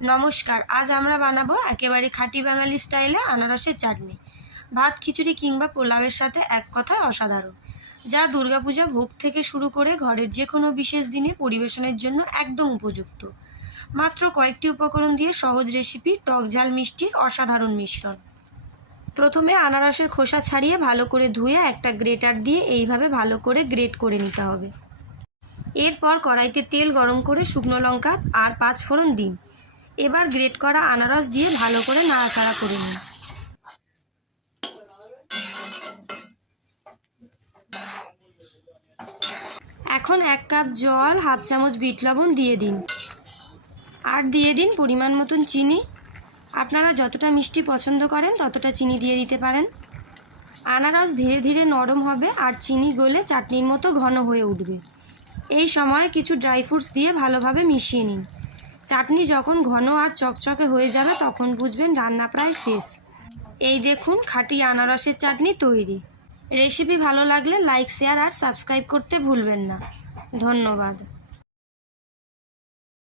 নমস্কার, আজ আমরা বানাবো একেবারে খাঁটি বাঙালি স্টাইলে আনারসের চাটনি। ভাত, খিচুড়ি কিংবা পোলাওয়ের সাথে এক কথায় অসাধারণ, যা দুর্গাপূজা ভোগ থেকে শুরু করে ঘরের যে কোনো বিশেষ দিনে পরিবেশনের জন্য একদম উপযুক্ত। মাত্র কয়েকটি উপকরণ দিয়ে সহজ রেসিপি, টক ঝাল মিষ্টির অসাধারণ মিশ্রণ। প্রথমে আনারসের খোসা ছাড়িয়ে ভালো করে ধুয়ে একটা গ্রেটার দিয়ে এইভাবে ভালো করে গ্রেট করে নিতে হবে। এরপর কড়াইতে তেল গরম করে শুকনো লঙ্কা আর পাঁচ ফোড়ন দিন। এবার গ্রেট করা আনারস দিয়ে ভালো করে নাড়াচাড়া করে নিন। এখন এক কাপ জল, হাফ চামচ বিট লবণ দিয়ে দিন। আর দিয়ে দিন পরিমাণ মতন চিনি। আপনারা যতটা মিষ্টি পছন্দ করেন ততটা চিনি দিয়ে দিতে পারেন। আনারস ধীরে ধীরে নরম হবে আর চিনি গলে চাটনির মতো ঘন হয়ে উঠবে। এই সময় কিছু ড্রাই ফ্রুটস দিয়ে ভালোভাবে মিশিয়ে নিন। চাটনি যখন ঘন আর চকচকে হয়ে যাবে, তখন বুঝবেন রান্না প্রায় শেষ। এই দেখুন খাঁটি আনারসের চাটনি তৈরি। রেসিপি ভালো লাগলে লাইক, শেয়ার আর সাবস্ক্রাইব করতে ভুলবেন না। ধন্যবাদ।